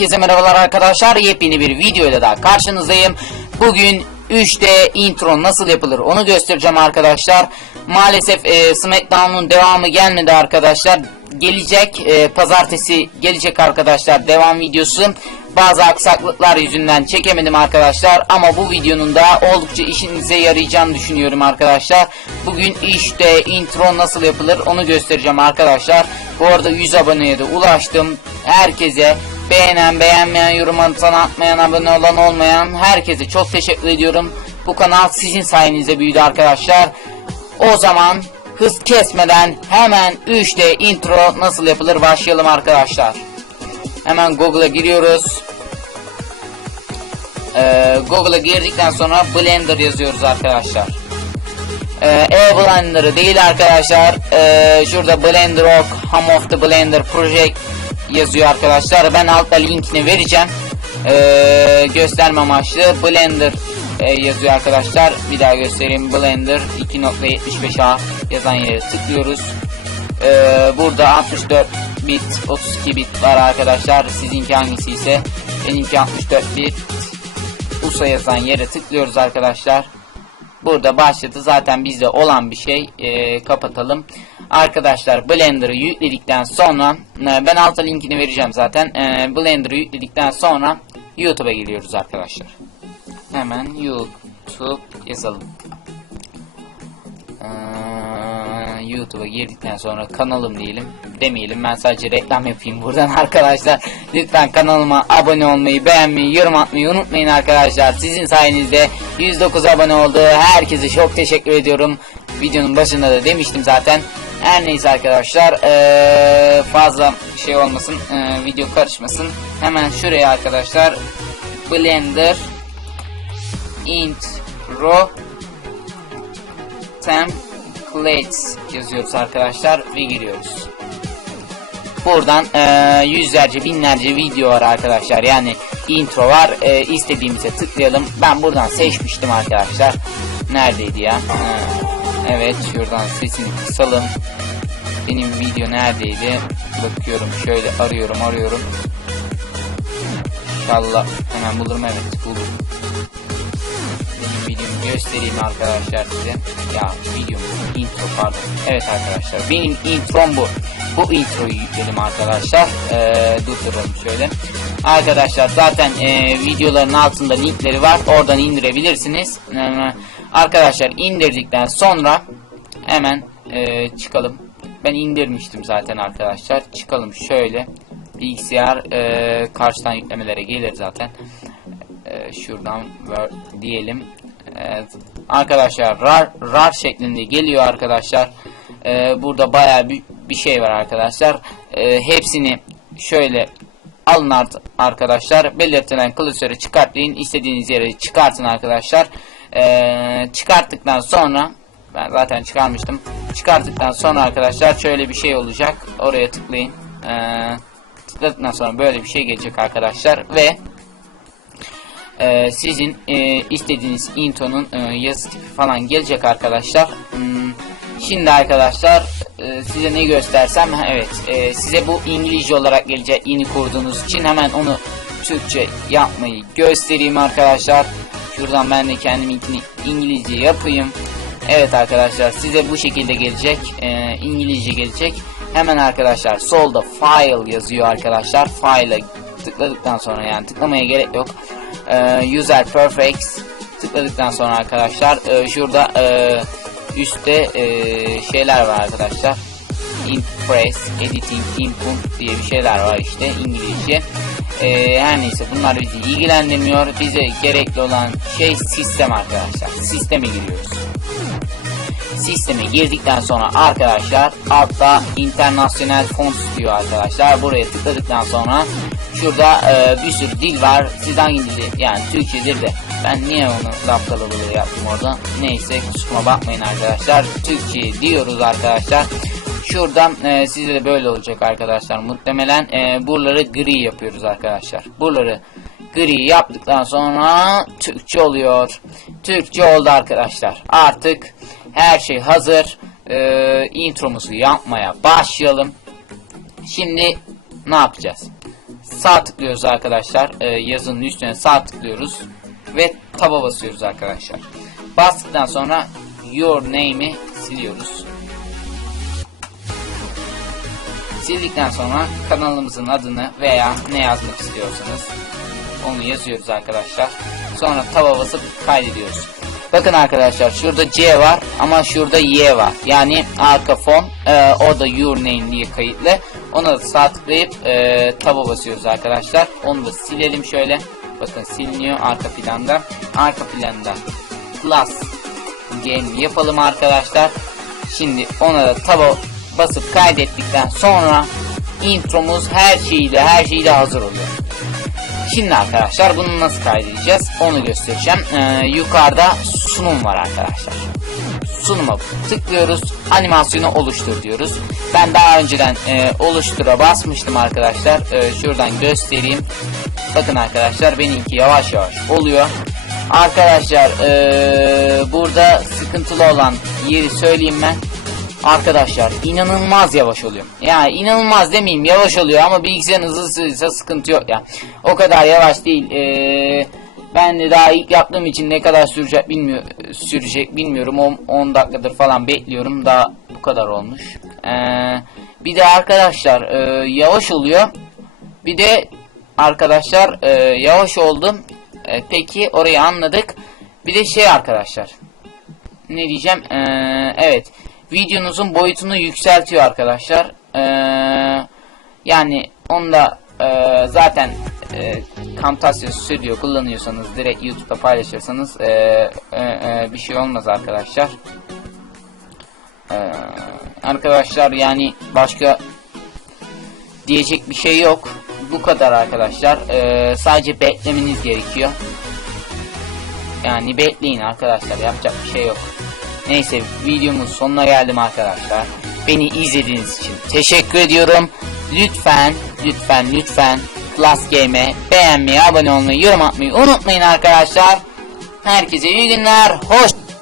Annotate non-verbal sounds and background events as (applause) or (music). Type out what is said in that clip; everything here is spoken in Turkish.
Herkese merhabalar arkadaşlar. Yepyeni bir videoyla daha karşınızdayım. Bugün 3D intro nasıl yapılır onu göstereceğim arkadaşlar. Maalesef e, SmackDown'un devamı gelmedi arkadaşlar. Gelecek e, pazartesi gelecek arkadaşlar devam videosu. Bazı aksaklıklar yüzünden çekemedim arkadaşlar ama bu videonun da oldukça işinize yarayacağını düşünüyorum arkadaşlar. Bugün işte intro nasıl yapılır onu göstereceğim arkadaşlar. Bu arada 100 aboneye de ulaştım. Herkese beğenen, beğenmeyen, yorum atan, atmayan, abone olan, olmayan herkese çok teşekkür ediyorum. Bu kanal sizin sayenizde büyüdü arkadaşlar. O zaman hız kesmeden hemen 3D intro nasıl yapılır başlayalım arkadaşlar. Hemen Google'a giriyoruz. Ee, Google'a girdikten sonra Blender yazıyoruz arkadaşlar. Ee, E-Blender'ı değil arkadaşlar. Ee, şurada Blender Org, Home of the Blender Project yazıyor arkadaşlar. Ben altta linkini vereceğim. Ee, gösterme amaçlı Blender e, yazıyor arkadaşlar. Bir daha göstereyim. Blender 2.75a yazan yere tıklıyoruz. Ee, burada 64 bit 32 bit var arkadaşlar sizinki hangisi ise benimki 64 bit USA yazan yere tıklıyoruz arkadaşlar burada başladı. Zaten bizde olan bir şey. Ee, kapatalım. Arkadaşlar Blender'ı yükledikten sonra e, ben alta linkini vereceğim zaten. Ee, Blender'ı yükledikten sonra YouTube'a geliyoruz arkadaşlar. Hemen YouTube yazalım ee, YouTube'a girdikten sonra kanalım diyelim demeyelim. Ben sadece reklam yapayım buradan (laughs) arkadaşlar. Lütfen kanalıma abone olmayı beğenmeyi yorum atmayı unutmayın arkadaşlar. Sizin sayenizde 109 abone oldu. Herkese çok teşekkür ediyorum. Videonun başında da demiştim zaten. Her neyse arkadaşlar fazla şey olmasın video karışmasın. Hemen şuraya arkadaşlar Blender intro templates yazıyoruz arkadaşlar ve giriyoruz. Buradan e, yüzlerce binlerce video var arkadaşlar yani intro var e, istediğimize tıklayalım. Ben buradan seçmiştim arkadaşlar. Neredeydi ya? Ha, evet şuradan sesini kısalım. Benim video neredeydi? Bakıyorum şöyle arıyorum arıyorum. İnşallah hemen bulurum evet benim videomu göstereyim arkadaşlar size. Ya videom intro pardon. Evet arkadaşlar benim introm bu. Bu introyu yükledim arkadaşlar. Ee, durduralım şöyle. Arkadaşlar zaten e, videoların altında linkleri var. Oradan indirebilirsiniz. Ee, arkadaşlar indirdikten sonra hemen e, çıkalım. Ben indirmiştim zaten arkadaşlar. Çıkalım şöyle. Bilgisayar e, karşıdan yüklemelere gelir zaten. Şuradan diyelim. Evet. Arkadaşlar rar, rar şeklinde geliyor arkadaşlar. Ee, burada baya bir, bir şey var arkadaşlar. Ee, hepsini şöyle alın arkadaşlar. Belirtilen klasörü çıkartlayın. istediğiniz yere çıkartın arkadaşlar. Ee, çıkarttıktan sonra ben zaten çıkarmıştım. Çıkarttıktan sonra arkadaşlar şöyle bir şey olacak. Oraya tıklayın. Ee, tıkladıktan sonra böyle bir şey gelecek arkadaşlar ve e, sizin e, istediğiniz intonun e, yazı tipi falan gelecek arkadaşlar. Hmm, şimdi arkadaşlar e, size ne göstersem evet e, size bu İngilizce olarak gelecek yeni kurduğunuz için hemen onu Türkçe yapmayı göstereyim arkadaşlar. Şuradan ben de kendiminkini İngilizce yapayım. Evet arkadaşlar size bu şekilde gelecek. E, İngilizce gelecek. Hemen arkadaşlar solda file yazıyor arkadaşlar. File'a tıkladıktan sonra yani tıklamaya gerek yok. Ee, user perfects tıkladıktan sonra arkadaşlar e, şurada e, üstte e, şeyler var arkadaşlar. Impress, editing, input diye bir şeyler var işte İngilizce. E, her neyse bunlar bizi ilgilendirmiyor. Bize gerekli olan şey sistem arkadaşlar. Sisteme giriyoruz sisteme girdikten sonra arkadaşlar altta internasyonel font diyor arkadaşlar. Buraya tıkladıktan sonra şurada e, bir sürü dil var. Siz hangi yani Türkçedir de ben niye onu laf kalabalığı yaptım orada. Neyse kusuruma bakmayın arkadaşlar. Türkçe diyoruz arkadaşlar. Şuradan e, sizde de böyle olacak arkadaşlar. Muhtemelen e, buraları gri yapıyoruz arkadaşlar. Buraları gri yaptıktan sonra Türkçe oluyor. Türkçe oldu arkadaşlar. Artık her şey hazır. Ee, intromuzu yapmaya başlayalım. Şimdi ne yapacağız? Sağ tıklıyoruz arkadaşlar. Ee, yazının üstüne sağ tıklıyoruz. Ve taba basıyoruz arkadaşlar. Bastıktan sonra your name'i siliyoruz. Sildikten sonra kanalımızın adını veya ne yazmak istiyorsanız onu yazıyoruz arkadaşlar. Sonra tava basıp kaydediyoruz. Bakın arkadaşlar şurada C var ama şurada Y var. Yani arka fon e, o da your name diye kayıtlı. Ona da sağ tıklayıp e, taba basıyoruz arkadaşlar. Onu da silelim şöyle. Bakın siliniyor arka planda. Arka planda plus game yapalım arkadaşlar. Şimdi ona da taba basıp kaydettikten sonra intromuz her şeyiyle her şeyle hazır oluyor. Şimdi arkadaşlar bunu nasıl kaydedeceğiz onu göstereceğim. Ee, yukarıda sunum var arkadaşlar. Sunuma tıklıyoruz. Animasyonu oluştur diyoruz. Ben daha önceden e, oluştura basmıştım arkadaşlar. Ee, şuradan göstereyim. Bakın arkadaşlar benimki yavaş yavaş oluyor. Arkadaşlar ee, burada sıkıntılı olan yeri söyleyeyim ben. Arkadaşlar inanılmaz yavaş oluyor. Yani inanılmaz demeyeyim yavaş oluyor ama bilgisayarın hızlısıysa sıkıntı yok ya. O kadar yavaş değil. Ee, ben de daha ilk yaptığım için ne kadar sürecek bilmiyor sürecek bilmiyorum. 10 dakikadır falan bekliyorum. Daha bu kadar olmuş. Ee, bir de arkadaşlar e, yavaş oluyor. Bir de arkadaşlar e, yavaş oldum. E, peki orayı anladık. Bir de şey arkadaşlar. Ne diyeceğim? Ee, evet videonuzun boyutunu yükseltiyor arkadaşlar. Ee, yani onda e, zaten e, Camtasia Studio kullanıyorsanız direkt YouTube'da paylaşırsanız e, e, e, bir şey olmaz arkadaşlar. Ee, arkadaşlar yani başka diyecek bir şey yok. Bu kadar arkadaşlar. Ee, sadece beklemeniz gerekiyor. Yani bekleyin arkadaşlar. Yapacak bir şey yok. Neyse videomun sonuna geldim arkadaşlar. Beni izlediğiniz için teşekkür ediyorum. Lütfen, lütfen, lütfen Plus Game'e beğenmeyi, abone olmayı, yorum atmayı unutmayın arkadaşlar. Herkese iyi günler. Hoş